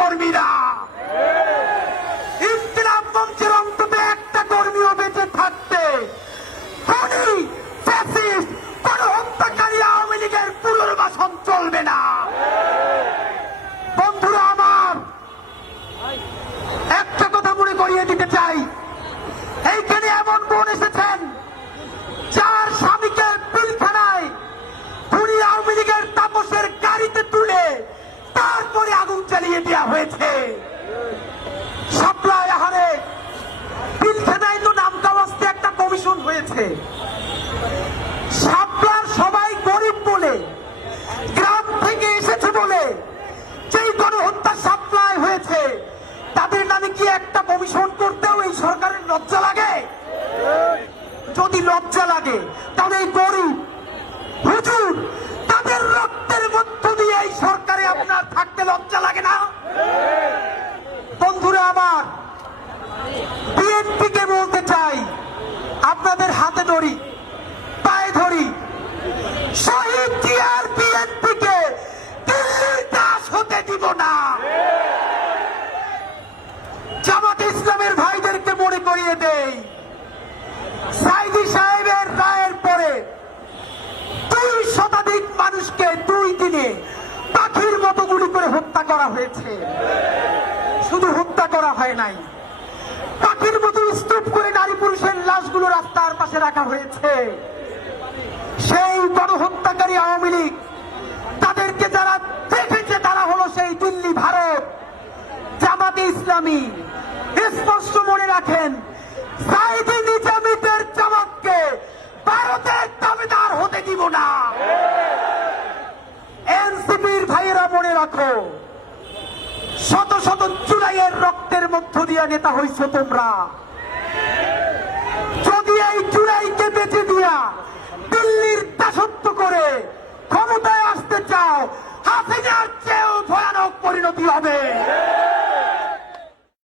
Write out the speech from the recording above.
কর্মীরা। ইনকিলাব মঞ্চের অন্তত একটা কর্মীও বেঁচে থাকতে খুনি ফ্যাসিস্ট গণহত্যাকারী আওয়ামী লীগের পুনর্বাসন চলবে না। বন্ধুরা আমার, একটা কথা মনে করিয়ে দিতে চাই, এইখানে এমন বোন এসেছেন যার স্বামীকে পিলখানায় খুনি আওয়ামী লীগের তাপসের গাড়িতে তুলে তারপরে আগুন জ্বালিয়ে দেওয়া হয়েছে। সাপ্লাই আহারে পিলখানায় তো নাম কাওয়াজতে একটা কমিশন হয়েছে। সাপ্লার সবাই গরিব বলে, গ্রাম থেকে এসেছে বলে যেই গণহত্যা সাপ্লাই হয়েছে, তাদের নামে কি একটা কমিশন করতেও এই সরকারের লজ্জা লাগে? যদি লজ্জা লাগে তাহলে এই গরিব হুজুর তাদের রক্তের মধ্য দিয়ে এই সরকারে আপনার থাকতে লজ্জা লাগে না? বন্ধুরা আমার, বিএনপিকে বলতে চাই, আপনাদের হাতে ধরি, পায়ে ধরি, শহীদ জিয়ার বিএনপিকে দিল্লির দাস হতে দিব না। জামাত ইসলামের ভাইদেরকে মনে করিয়ে দেই, সাইদি সাহেবের রায়ের পরে 2 শতাধিক মানুষকে 2 দিনে পাখির মতো গুলি করে হত্যা করা হয়েছে। শুধু হত্যা করা হয় নাই, পাখির মতো স্তূপ করে নারী পুরুষের লাশগুলো রাস্তার পাশে রাখা হয়েছে। সেই গণহত্যাকারী আওয়ামী লীগ, তাদেরকে যারা দেখেছে তারা হলো সেই দিল্লি ভারত জামাতে ইসলামী। স্পষ্ট মনে রাখেন, সাইদি নিজামীদের জামাতকে ভারতের দাবিদার হতে দিব না। এনসিপির ভাইয়েরা মনে রাখো, শত শত জুলাইয়ের রক্তের মধ্য দিয়ে নেতা হইছ তোমরা। যদি এই জুলাইকে বেঁচে দিয়া দিল্লির দাসত্ব করে ক্ষমতায় আসতে চাও, হাসিনার চেয়েও ভয়ানক পরিণতি হবে।